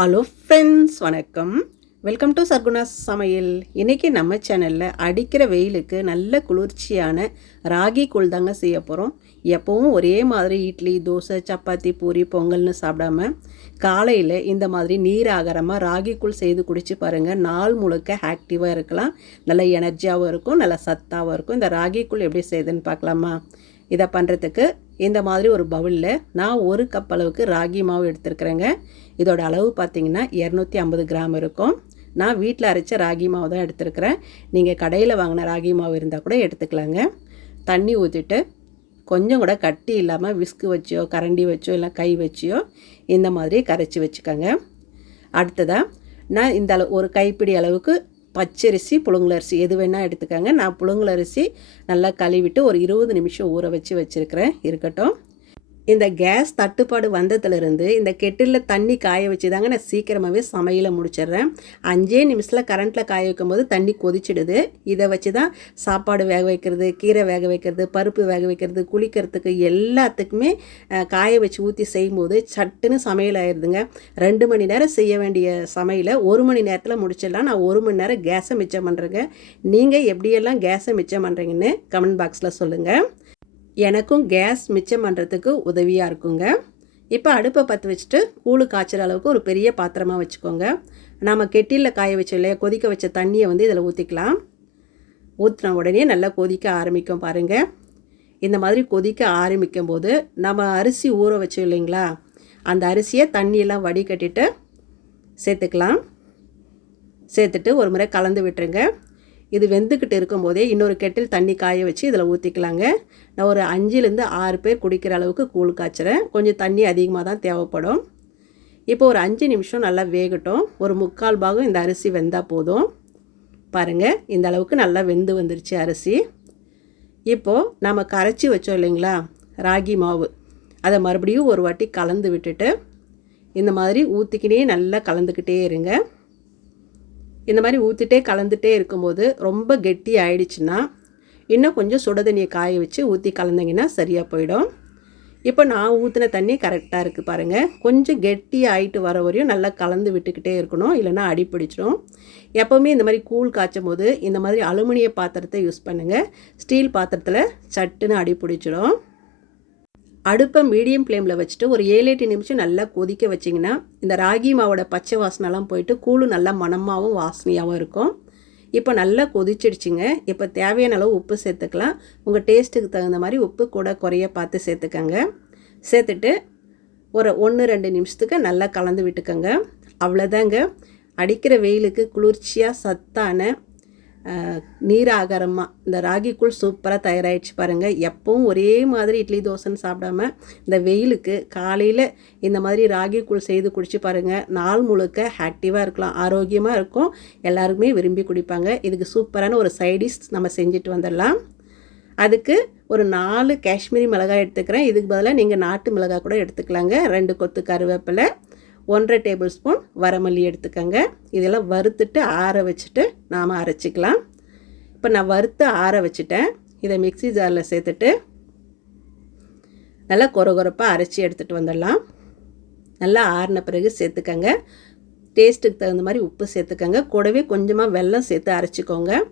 Hello friends, வணக்கம். Welcome to சர்க்குணாஸ் சமையல். இன்றைக்கி நம்ம சேனலில் அடிக்கிற வெயிலுக்கு நல்ல குளிர்ச்சியான ராகி கூழ் தாங்க செய்ய போகிறோம். எப்போவும் ஒரே மாதிரி இட்லி, தோசை, சப்பாத்தி, பூரி, பொங்கல்னு சாப்பிடாம காலையில் இந்த மாதிரி நீர் ஆகாரமாக ராகி கூழ் செய்து குடித்து பாருங்கள். நாள் முழுக்க ஆக்டிவாக இருக்கலாம், நல்ல எனர்ஜியாகவும் இருக்கும், நல்ல சத்தாகவும் இருக்கும். இந்த ராகி கூழ் எப்படி செய்யுதுன்னு பார்க்கலாமா? இதை பண்ணுறதுக்கு இந்த மாதிரி ஒரு பவுலில் நான் 1 கப் அளவுக்கு ராகி மாவு எடுத்துருக்குறேங்க. இதோட அளவு பார்த்திங்கன்னா 250 கிராம் இருக்கும். நான் வீட்டில் அரைச்ச ராகி மாவு தான் எடுத்துருக்கிறேன். நீங்கள் கடையில் வாங்கின ராகி மாவு இருந்தால் கூட எடுத்துக்கலாங்க. தண்ணி ஊற்றிட்டு கொஞ்சம் கூட கட்டி இல்லாமல் விஸ்கு வச்சியோ கரண்டி வச்சோ இல்லை கை வச்சியோ இந்த மாதிரி கரைச்சி வச்சுக்கோங்க. அடுத்ததாக நான் இந்த அளவு ஒரு கைப்பிடி அளவுக்கு பச்சரிசி, புழுங்கலரிசி எது வேணால் எடுத்துக்கோங்க. நான் புழுங்கலரிசி நல்லா கழுவிட்டு ஒரு 20 நிமிஷம் ஊற வச்சுருக்கிறேன். இருக்கட்டும். இந்த கேஸ் தட்டுப்பாடு வந்ததுலேருந்து இந்த கெட்டிலில் தண்ணி காய வச்சு தாங்க நான் சீக்கிரமாகவே சமையலை முடிச்சிடுறேன். 5 நிமிஷத்தில் கரண்ட்டில் காய வைக்கும்போது தண்ணி கொதிச்சிடுது. இதை வச்சு தான் சாப்பாடு வேக வைக்கிறது, கீரை வேக வைக்கிறது, பருப்பு வேக வைக்கிறது, குளிக்கிறதுக்கு எல்லாத்துக்குமே காய வச்சு ஊற்றி செய்யும்போது சட்டுன்னு சமையல் ஆயிடுதுங்க. 2 மணி நேரம் செய்ய வேண்டிய சமையலை 1 மணி நேரத்தில் முடிச்சிடலாம். நான் 1 மணி நேரம் கேஸை மிச்சம் பண்ணுறேங்க. நீங்கள் எப்படியெல்லாம் கேஸை மிச்சம் பண்ணுறீங்கன்னு கமெண்ட் பாக்ஸில் சொல்லுங்கள். எனக்கும் கேஸ் மிச்சம் பண்ணுறதுக்கு உதவியாக இருக்குங்க. இப்போ அடுப்பை பற்ற வச்சுட்டு கூழு காய்ச்சிற அளவுக்கு ஒரு பெரிய பாத்திரமாக வச்சுக்கோங்க. நாம் கெட்டிலில் காய வச்சோம் இல்லையா, கொதிக்க வச்ச தண்ணியை இதில் ஊற்றிக்கலாம். ஊற்றின உடனே நல்லா கொதிக்க ஆரம்பிக்கும் பாருங்கள். இந்த மாதிரி கொதிக்க ஆரம்பிக்கும் போது நம்ம அரிசி ஊற வச்சோம் இல்லைங்களா, அந்த அரிசியை தண்ணியெல்லாம் வடிகட்டிட்டு சேர்த்துக்கலாம். சேர்த்துட்டு ஒரு முறை கலந்து விட்டுருங்க. இது வெந்துக்கிட்டு இருக்கும்போதே இன்னொரு கெட்டில் தண்ணி காய வச்சு இதில் ஊற்றிக்கலாங்க. நான் ஒரு 5லேருந்து 6 பேர் குடிக்கிற அளவுக்கு கூழ் காய்ச்சுறேன். கொஞ்சம் தண்ணி அதிகமாக தான் தேவைப்படும். இப்போ ஒரு 5 நிமிஷம் நல்லா வேகட்டும். ஒரு 3/4 பாகம் இந்த அரிசி வெந்தால் போதும். பாருங்கள், இந்த அளவுக்கு நல்லா வெந்து வந்துருச்சு அரிசி. இப்போது நம்ம கரைச்சி வச்சோம் இல்லைங்களா ராகி மாவு, அதை மறுபடியும் ஒரு வாட்டி கலந்து விட்டுட்டு இந்த மாதிரி ஊற்றிக்கினே நல்லா கலந்துக்கிட்டே இருங்க. இந்த மாதிரி ஊற்றிட்டே கலந்துகிட்டே இருக்கும்போது ரொம்ப கெட்டி ஆயிடுச்சுன்னா இன்னும் கொஞ்சம் சுட தண்ணியை காய வச்சு ஊற்றி கலந்திங்கன்னா சரியாக போயிடும். இப்போ நான் ஊற்றின தண்ணி கரெக்டாக இருக்குது பாருங்கள். கொஞ்சம் கெட்டி ஆகிட்டு வர வரையும் நல்லா கலந்து விட்டுக்கிட்டே இருக்கணும், இல்லைனா அடி பிடிச்சிடும். எப்போவுமே இந்த மாதிரி கூழ் காய்ச்சும் போது இந்த மாதிரி அலுமினிய பாத்திரத்தை யூஸ் பண்ணுங்கள். ஸ்டீல் பாத்திரத்தில் சட்டுன்னு அடி பிடிச்சிடும். அடுப்பை மீடியம் ஃப்ளேமில் வச்சுட்டு ஒரு 7-8 நிமிஷம் நல்லா கொதிக்க வச்சிங்கன்னா இந்த ராகி மாவோட பச்சை வாசனைலாம் போயிட்டு கூழ் நல்லா மணமாகவும் வாசனையாகவும் இருக்கும். இப்போ நல்லா கொதிச்சிடுச்சிங்க. இப்போ தேவையான அளவு உப்பு சேர்த்துக்கலாம். உங்கள் டேஸ்ட்டுக்கு தகுந்த மாதிரி உப்பு கூட குறைய பார்த்து சேர்த்துக்கங்க. சேர்த்துட்டு ஒரு 1-2 நிமிஷத்துக்கு நல்லா கலந்து விட்டுக்கோங்க. அவ்வளோதாங்க. அடிக்கிற வெயிலுக்கு குளிர்ச்சியாக சத்தான நீர் ஆகாரமாக இந்த ராகி கூழ் சூப்பராக தயாராகிடுச்சு பாருங்கள். எப்பவும் ஒரே மாதிரி இட்லி தோசைன்னு சாப்பிடாம இந்த வெயிலுக்கு காலையில் இந்த மாதிரி ராகி கூழ் செய்து குடிச்சு பாருங்கள். நாள் முழுக்க ஆக்டிவாக இருக்கலாம், ஆரோக்கியமாக இருக்கும், எல்லாருக்குமே விரும்பி குடிப்பாங்க. இதுக்கு சூப்பரான ஒரு சைடிஷ் நம்ம செஞ்சுட்டு வந்துடலாம். அதுக்கு ஒரு 4 காஷ்மீரி மிளகாய் எடுத்துக்கிறேன். இதுக்கு பதிலாக நீங்கள் நாட்டு மிளகாய் கூட எடுத்துக்கலாங்க. 2 கொத்து கருவேப்பிலை, 1/2 டேபிள் ஸ்பூன் வரமல்லி எடுத்துக்கோங்க. இதெல்லாம் வறுத்துட்டு ஆற வச்சுட்டு நாம் அரைச்சிக்கலாம். இப்போ நான் வறுத்து ஆற வச்சுட்டேன். இதை மிக்ஸி ஜாரில் சேர்த்துட்டு நல்லா கொரகொரப்பாக அரைச்சி எடுத்துகிட்டு வந்துடலாம். நல்லா ஆறின பிறகு சேர்த்துக்கங்க. டேஸ்ட்டுக்கு தகுந்த மாதிரி உப்பு சேர்த்துக்கங்க. கூடவே கொஞ்சமாக வெல்லம் சேர்த்து அரைச்சிக்கோங்க.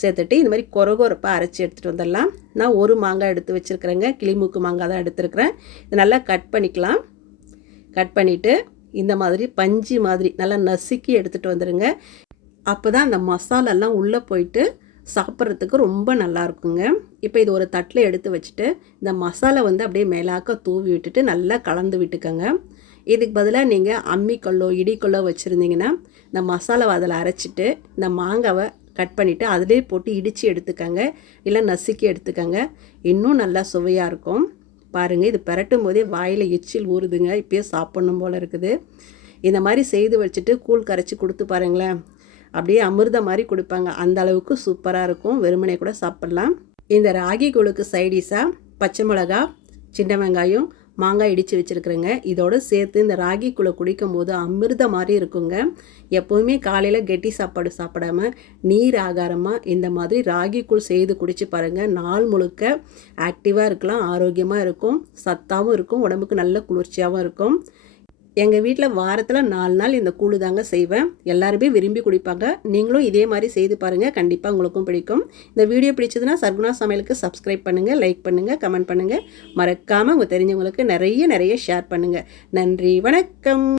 சேர்த்துட்டு இந்த மாதிரி கொரகொரப்பாக அரைச்சி எடுத்துகிட்டு வந்துடலாம். நான் ஒரு மாங்காய் எடுத்து வச்சுருக்கிறேங்க. கிளிமூக்கு மாங்காய் தான் எடுத்துருக்கிறேன். இது நல்லா கட் பண்ணிக்கலாம். கட் பண்ணிவிட்டு இந்த மாதிரி பஞ்சு மாதிரி நல்லா நசுக்கி எடுத்துகிட்டு வந்துடுங்க. அப்போ தான் அந்த மசாலாலாம் உள்ளே போயிட்டு சாப்பிட்றதுக்கு ரொம்ப நல்லா இருக்குங்க. இப்போ இது ஒரு தட்டில் எடுத்து வச்சுட்டு இந்த மசாலா அப்படியே மேலாக்க தூவி விட்டுட்டு நல்லா கலந்து விட்டுக்கோங்க. இதுக்கு பதிலாக நீங்கள் அம்மிக்கல்லோ இடிக்கல்லோ வச்சுருந்தீங்கன்னா இந்த மசாலாவை அதில் அரைச்சிட்டு இந்த மாங்காவை கட் பண்ணிவிட்டு அதிலே போட்டு இடித்து எடுத்துக்கோங்க, இல்லை நசுக்கி எடுத்துக்கோங்க. இன்னும் நல்லா சுவையாக இருக்கும். பாருங்கள், இது பெரட்டும் போதே வாயில் எச்சில் ஊறுதுங்க. இப்போயே சாப்பிட்ணும் போல் இருக்குது. இந்த மாதிரி செய்து வச்சுட்டு கூழ் கரைச்சி கொடுத்து பாருங்களேன், அப்படியே அமிர்த மாதிரி கொடுப்பாங்க. அந்த அளவுக்கு சூப்பராக இருக்கும். வெறுமனே கூட சாப்பிட்லாம். இந்த ராகி கூழுக்கு சைடிஷாக பச்சை மிளகா, சின்ன வெங்காயம், மாங்காய் இடித்து வச்சுருக்குறேங்க. இதோடு சேர்த்து இந்த ராகி கூழை குடிக்கும் போது அமிர்த மாதிரி இருக்குங்க. எப்போவுமே காலையில் கெட்டி சாப்பாடு சாப்பிடாம நீர் ஆகாரமாக இந்த மாதிரி ராகி கூழ் செய்து குடித்து பாருங்கள். நாள் முழுக்க ஆக்டிவாக இருக்கலாம், ஆரோக்கியமாக இருக்கும், சத்தாகவும் இருக்கும், உடம்புக்கு நல்ல குளிர்ச்சியாகவும் இருக்கும். எங்கள் வீட்டில் வாரத்தில் 4 நாள் இந்த கூழு தாங்க செய்வேன். எல்லாருமே விரும்பி குடிப்பாங்க. நீங்களும் இதே மாதிரி செய்து பாருங்கள், கண்டிப்பாக உங்களுக்கும் பிடிக்கும். இந்த வீடியோ பிடிச்சதுன்னா சர்க்குணா சமையலுக்கு சப்ஸ்கிரைப் பண்ணுங்கள், லைக் பண்ணுங்கள், கமெண்ட் பண்ணுங்கள். மறக்காமல் உங்கள் தெரிஞ்சவங்களுக்கு நிறைய ஷேர் பண்ணுங்கள். நன்றி, வணக்கம்.